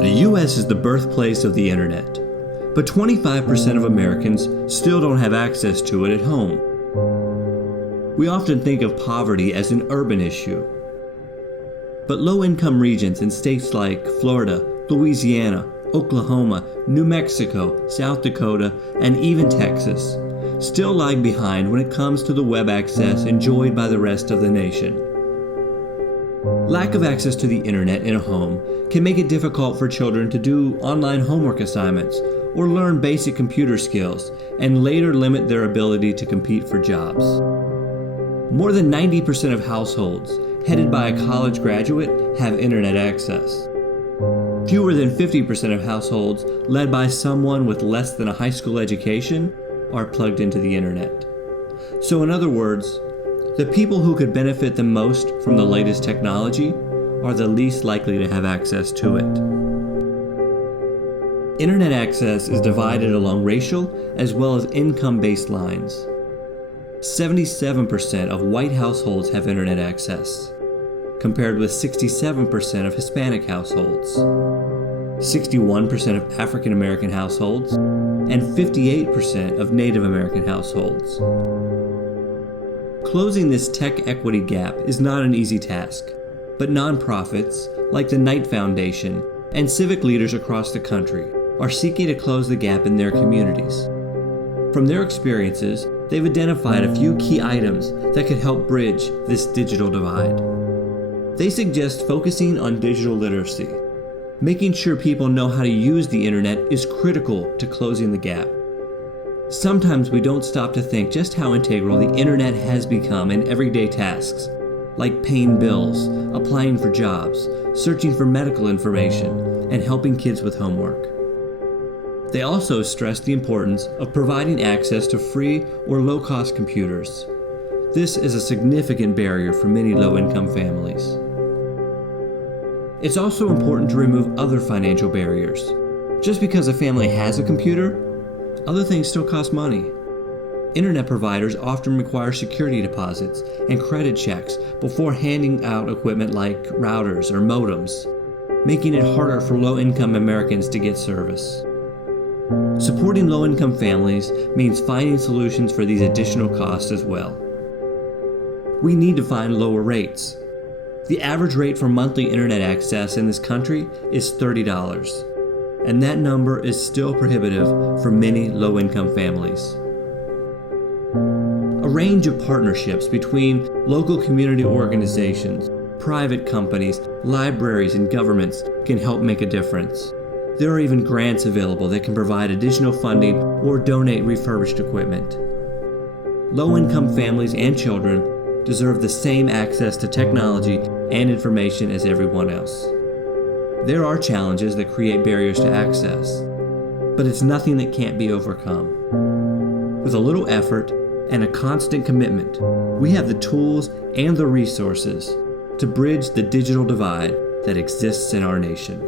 The U.S. is the birthplace of the internet, but 25% of Americans still don't have access to it at home. We often think of poverty as an urban issue, but low-income regions in states like Florida, Louisiana, Oklahoma, New Mexico, South Dakota, and even Texas still lag behind when it comes to the web access enjoyed by the rest of the nation. Lack of access to the internet in a home can make it difficult for children to do online homework assignments or learn basic computer skills, and later limit their ability to compete for jobs. More than 90% of households headed by a college graduate have internet access. Fewer than 50% of households led by someone with less than a high school education are plugged into the internet. So in other words, the people who could benefit the most from the latest technology are the least likely to have access to it. Internet access is divided along racial as well as income-based lines. 77% of white households have internet access, compared with 67% of Hispanic households, 61% of African American households, and 58% of Native American households. Closing this tech equity gap is not an easy task, but nonprofits like the Knight Foundation and civic leaders across the country are seeking to close the gap in their communities. From their experiences, they've identified a few key items that could help bridge this digital divide. They suggest focusing on digital literacy. Making sure people know how to use the internet is critical to closing the gap. Sometimes we don't stop to think just how integral the internet has become in everyday tasks, like paying bills, applying for jobs, searching for medical information, and helping kids with homework. They also stress the importance of providing access to free or low-cost computers. This is a significant barrier for many low-income families. It's also important to remove other financial barriers. Just because a family has a computer, other things still cost money. Internet providers often require security deposits and credit checks before handing out equipment like routers or modems, making it harder for low-income Americans to get service. Supporting low-income families means finding solutions for these additional costs as well. We need to find lower rates. The average rate for monthly internet access in this country is $30. And that number is still prohibitive for many low-income families. A range of partnerships between local community organizations, private companies, libraries, and governments can help make a difference. There are even grants available that can provide additional funding or donate refurbished equipment. Low-income families and children deserve the same access to technology and information as everyone else. There are challenges that create barriers to access, but it's nothing that can't be overcome. With a little effort and a constant commitment, we have the tools and the resources to bridge the digital divide that exists in our nation.